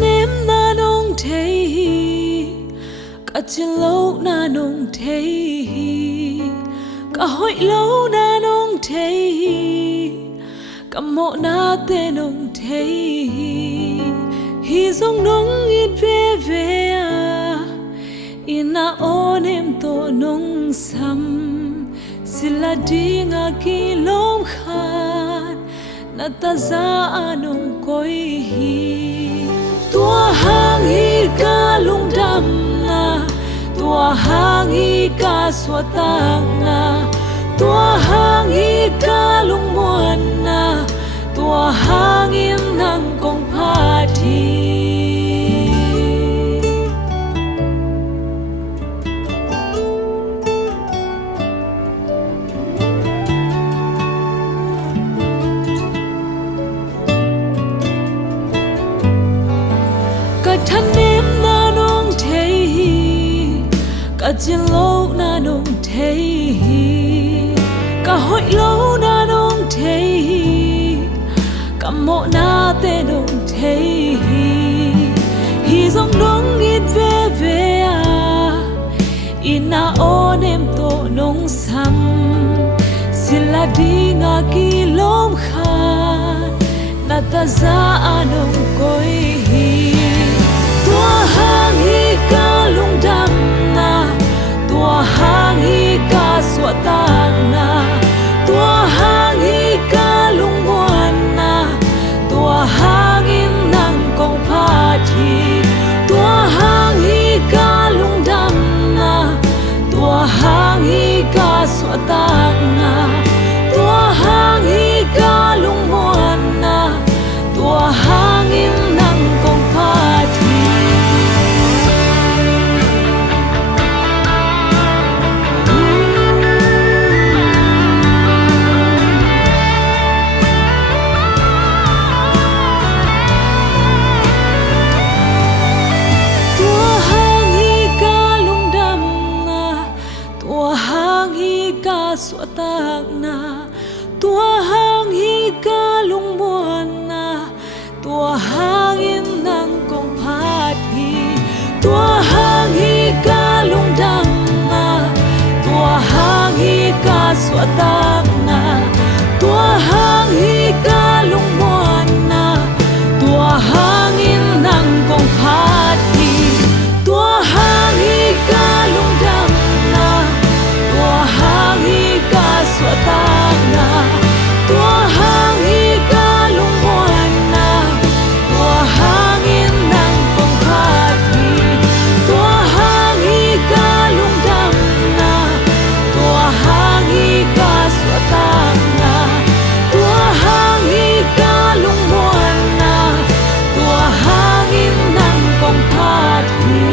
nếm na nong thấy cả chân lâu na nong thấy cả hội lâu na nong thấy cả mộ na tên nong thấy hi dòng nong ít về về à ina onem to nong sam sila di nga kilom khan na ta za anong koi hi tua hang hi ka lung dam na tua hang hi ka swatang na tua hang hi ka lung muan na tua hang in nang kong pati thân em na nong thấy cả chiến lâu na nong thấy cả hội lâu na nong thấy cả mộ na tên nong thấy hi dòng nong ít về về à ina on em to nong sam sila di nga kilom khan na ta za anong koi hi tua hang hi ka lung dam na tua hang hi ka swatang na tua hang hi ka lung muan na tua hang in nang kong pati tua hang hi ka lung dam na tua hang hi ka swatang na tua hang hi ka lung muan na tua hang in nang kong pati swatang na tua hang hi ka lung muan na tua hang in nang kong pati tua hang hi ka lung dam na tua hang hi ka swatang na tua hang hi ka lung muan na tua hang in nang kong pati tua hang hi ka lung dam na tua hang hi ka swatang na tua hang hi ka lung muan na tua hang in nang kong pati tua hang hi ka lung dam na tua hang hi ka swatang na tua hang hi ka lung muan na tua hang in nang kong pati